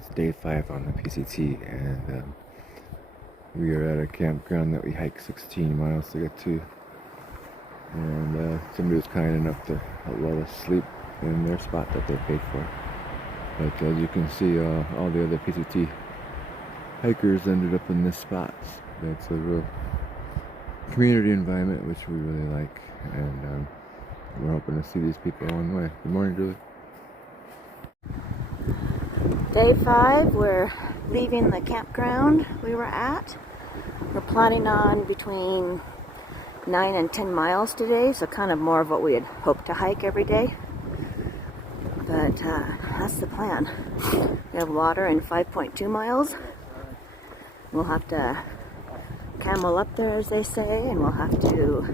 it's day 5 on the PCT, and we are at a campground that we hiked 16 miles to get to. And somebody was kind enough to let us sleep in their spot that they paid for. But as you can see, all the other PCT hikers ended up in this spot. It's a real community environment, which we really like, and we're hoping to see these people along the way. Good morning, Julie. Day 5, we're leaving the campground we were at. We're planning on between 9 and 10 miles today, so kind of more of what we had hoped to hike every day. But that's the plan. We have water in 5.2 miles. We'll have to camel up there, as they say, and we'll have to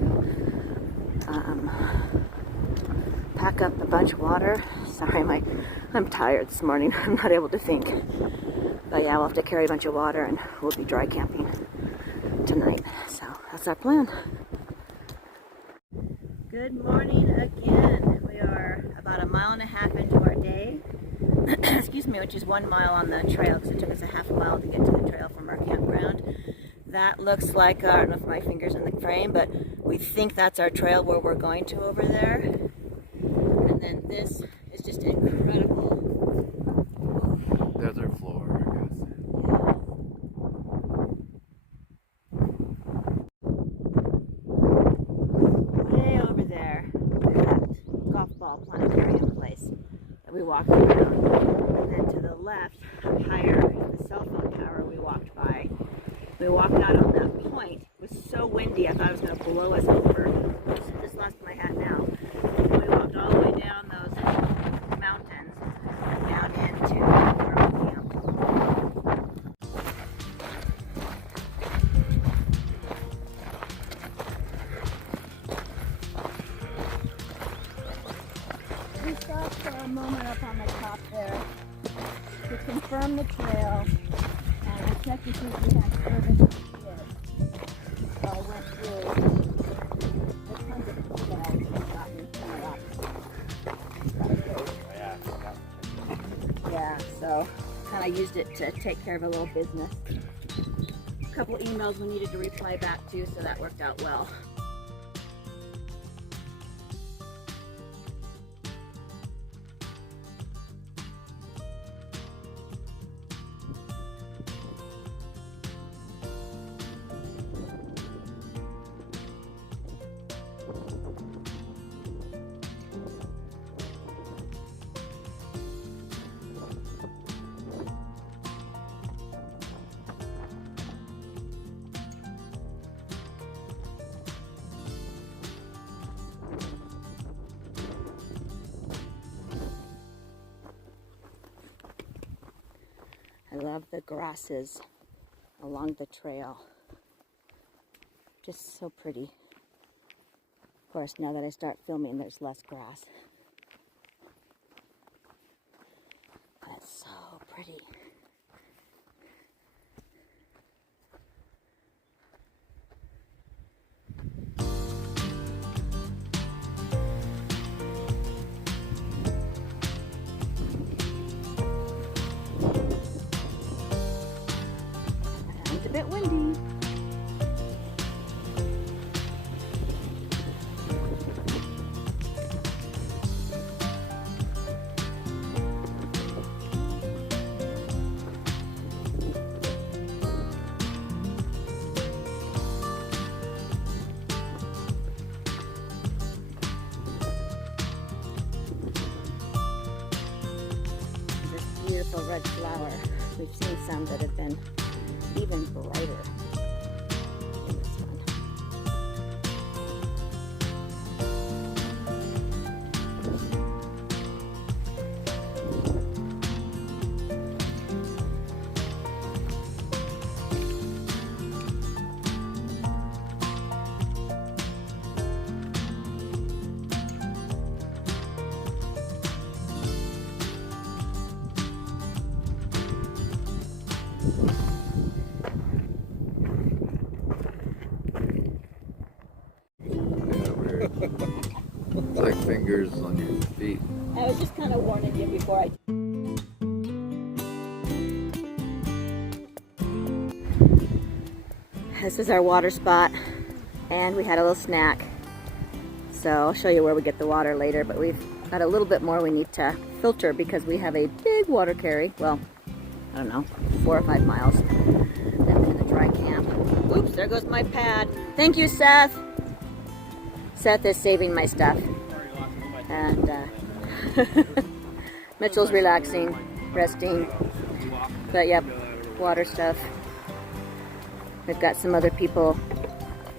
pack up a bunch of water. Sorry, I'm tired this morning. I'm not able to think. But yeah, we'll have to carry a bunch of water, and we'll be dry camping tonight. So that's our plan. Good morning again. We are about a mile and a half into our day. Excuse me, which is 1 mile on the trail, because it took us a half a mile to get to the trail from our campground. That looks like, I don't know if my finger's in the frame, but we think that's our trail where we're going to over there. And then this is just incredible. Desert floor, I guess. Way over there, there's that golf ball planetarium place that we walked around. And then to the left, up higher, the cell phone tower we walked by. We walked out on that point. It was so windy, I thought it was going to blow us over. Just lost my hat now. We walked all the way down those mountains and down into where we camped. We stopped for a moment up on the top there to confirm the trail, and I checked to see if we had service, and we did. So I went through the tons of people that I got me coming up. Yeah, so kind of used it to take care of a little business. A couple emails we needed to reply back to, so that worked out well. I love the grasses along the trail. Just so pretty. Of course, now that I start filming, there's less grass. But it's so pretty. It's a bit windy. This beautiful red flower. We've seen some that have been even brighter than this one. It's like fingers on your feet. I was just kind of warning you before I... This is our water spot, and we had a little snack. So I'll show you where we get the water later, but we've got a little bit more we need to filter because we have a big water carry. Well, I don't know, 4 or 5 miles in the dry camp. Oops, there goes my pad. Thank you, Seth. Seth is saving my stuff. And Mitchell's relaxing, resting. But yep, water stuff. We've got some other people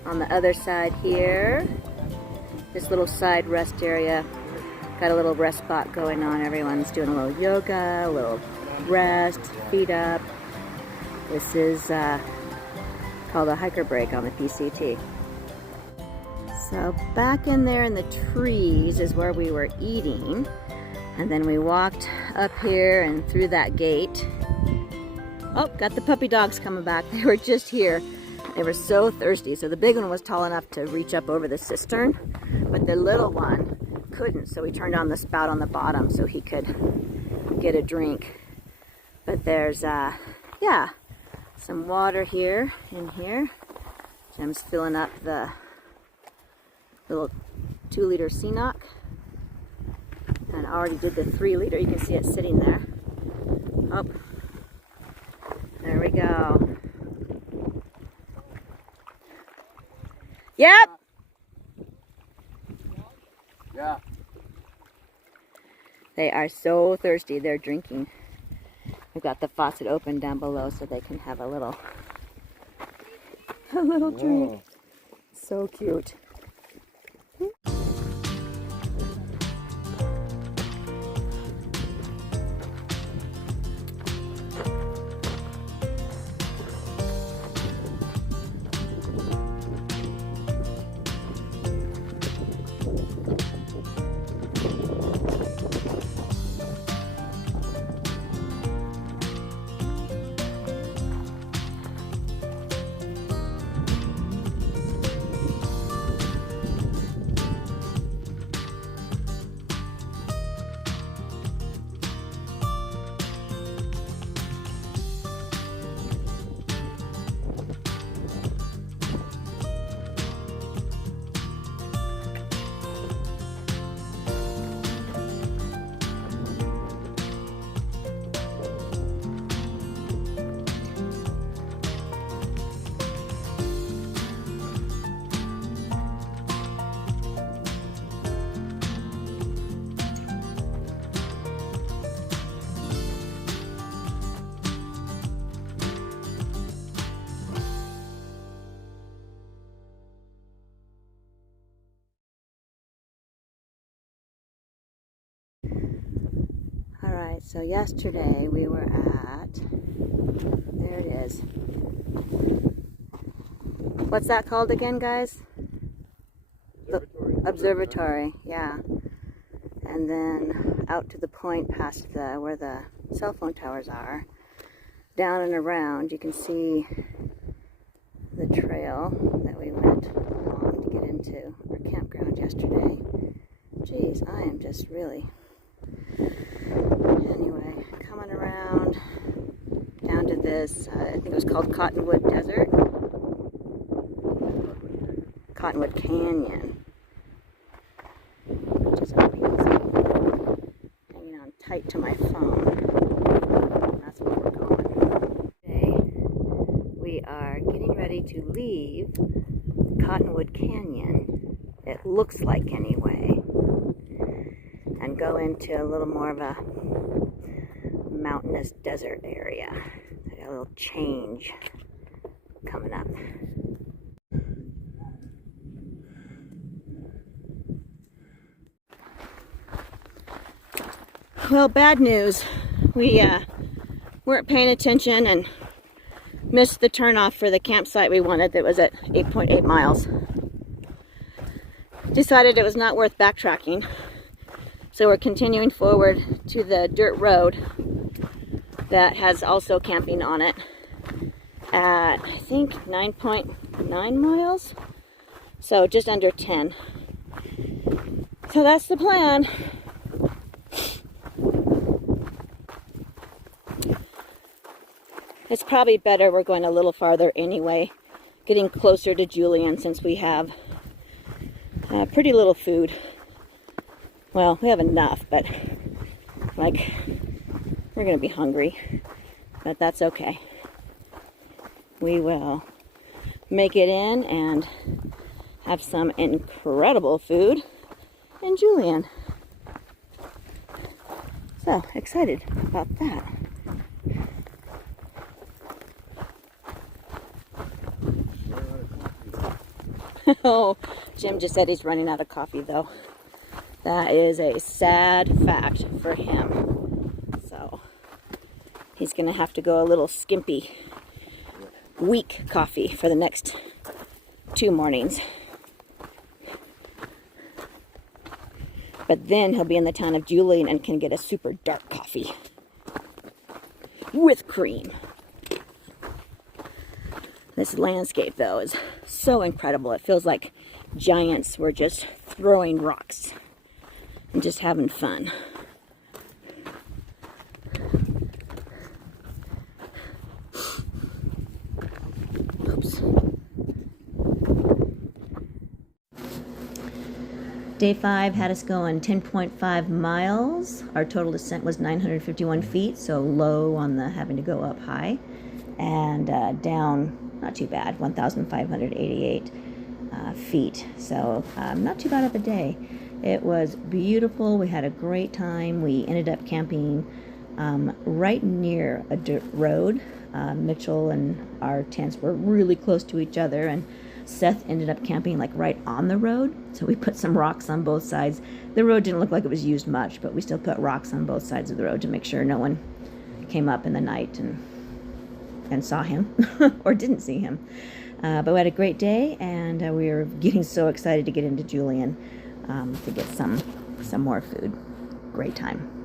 on the other side here. This little side rest area. Got a little rest spot going on. Everyone's doing a little yoga, a little rest, feet up. This is called a hiker break on the PCT. So back in there in the trees is where we were eating. And then we walked up here and through that gate. Oh, got the puppy dogs coming back. They were just here. They were so thirsty. So the big one was tall enough to reach up over the cistern, but the little one couldn't. So we turned on the spout on the bottom so he could get a drink. But there's, yeah, some water here in here. Jim's filling up the little 2-liter Ceanoc. And I already did the 3-liter. You can see it sitting there. Oh. There we go. Yep. Yeah. They are so thirsty. They're drinking. We've got the faucet open down below so they can have a little drink. So cute. Alright, so yesterday we were at, there it is. What's that called again, guys? Observatory, yeah. And then out to the point past where the cell phone towers are. Down and around, you can see the trail that we went along to get into our campground yesterday. Geez, I am just really... Anyway, coming around down to this, I think it was called Cottonwood Desert. Cottonwood Canyon. Which is amazing. Hanging on tight to my phone. That's where we're going. Today, we are getting ready to leave Cottonwood Canyon. It looks like anyway. And go into a little more of a mountainous desert area. I got a little change coming up. Well, bad news. We weren't paying attention and missed the turnoff for the campsite we wanted that was at 8.8 miles. Decided it was not worth backtracking. So we're continuing forward to the dirt road that has also camping on it at, I think, 9.9 miles. So just under 10. So that's the plan. It's probably better we're going a little farther anyway, getting closer to Julian since we have pretty little food. Well, we have enough, but like we're gonna be hungry, but that's okay. We will make it in and have some incredible food in Julian. So excited about that. Oh, Jim just said he's running out of coffee though. That is a sad fact for him. So he's gonna have to go a little skimpy, weak coffee for the next 2 mornings. But then he'll be in the town of Julian and can get a super dark coffee with cream. This landscape, though, is so incredible. It feels like giants were just throwing rocks and just having fun. Oops. Day 5 had us going 10.5 miles. Our total descent was 951 feet, so low on the having to go up high. And down, not too bad, 1,588 feet. So not too bad of a day. It was beautiful. We had a great time. We ended up camping right near a dirt road. Mitchell and our tents were really close to each other, and Seth ended up camping like right on the road, so we put some rocks on both sides. The road didn't look like it was used much, but we still put rocks on both sides of the road to make sure no one came up in the night and saw him or didn't see him. But we had a great day, and we were getting so excited to get into Julian to get some more food. Great time.